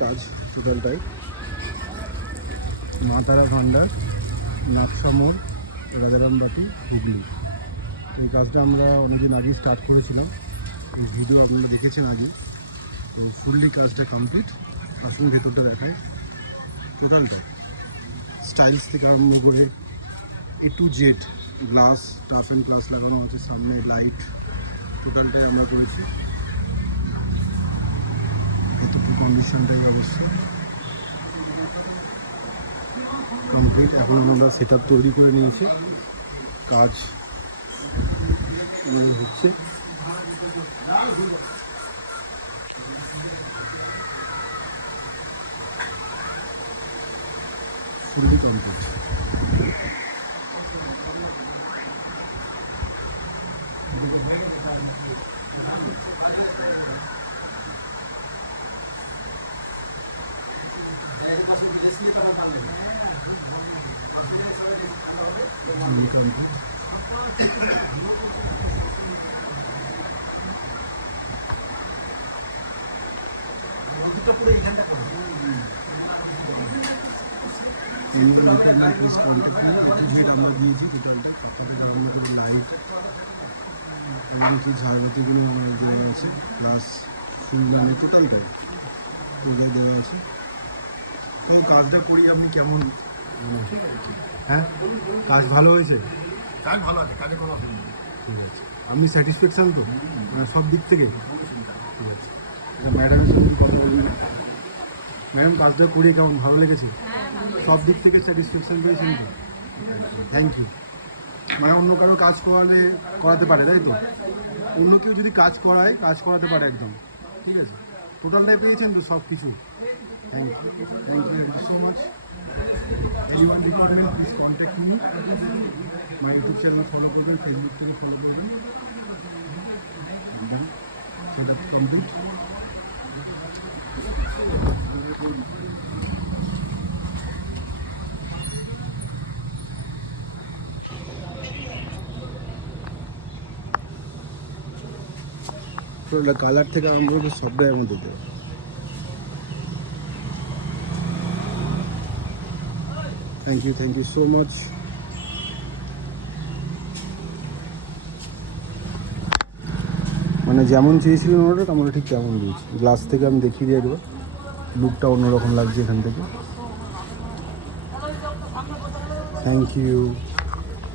কাজ টোটালটাই। মা তারা ভান্ডার, নাকশা মোড়, রাজারামবাটি, হুগলি। এই কাজটা আমরা অনেকদিন আগে স্টার্ট করেছিলাম, এই ভিডিও আপনারা দেখেছেন আগে। ফুললি কাজটা কমপ্লিট। আসুন ভেতরটা দেখায় টোটালটা, স্টাইলস থেকে আরম্ভ করে A to Z, glass, tough and glass লাগানো আছে, সামনে লাইট, টোটালটাই আমরা করেছি। এতটুকু কন্ডিশনটাই অবস্থা কমপ্লিট। এখন আমরা সেট আপ তৈরি করে নিয়েছি, কাজ হচ্ছে। Fully complete. আমরা দিয়েছি টোটালটা, লাইট, ঝাড়বাতিগুলো আমরা দেওয়া আছে, প্লাস ফুলদানি টোটালটা পুজো দেওয়া আছে। তো কাজটা করি আপনি কেমন? হ্যাঁ, কাজ ভালো হয়েছে? কাজ ভালো আছে, কাজে কোনো অসুবিধা নেই। ঠিক আছে, আপনি স্যাটিসফ্যাকশান তো মানে সব দিক থেকে? ঠিক আছে, ম্যাডামের সঙ্গে কথা বলবেন। ম্যাডাম, কাজটা করি কেমন, ভালো লেগেছে? সব দিক থেকে স্যাটিসফ্যাকশান পেয়েছেন তো? Thank you. মানে অন্য কারো কাজ করাতে পারে, তাই তো? অন্য কেউ যদি কাজ করাতে পারে একদম। ঠিক আছে, টোটালটাই পেয়েছেন তো সব কিছু? Thank you so much. anyone requirement please contact me. My YouTube channel follow করবেন, Facebook থেকে ফলো করবেন। সেটা কমপ্লিট। কালার থেকে আরম্ভ করে সবটাই এর মধ্যে দেয়। Thank you so much. মানে যেমন চেয়েছিলেন অর্ডার আমরা ঠিক তেমন দিয়েছি। গ্লাস থেকে আমি দেখিয়ে দিয়ে দেবো, লুকটা অন্যরকম লাগছে এখান থেকে। Thank you.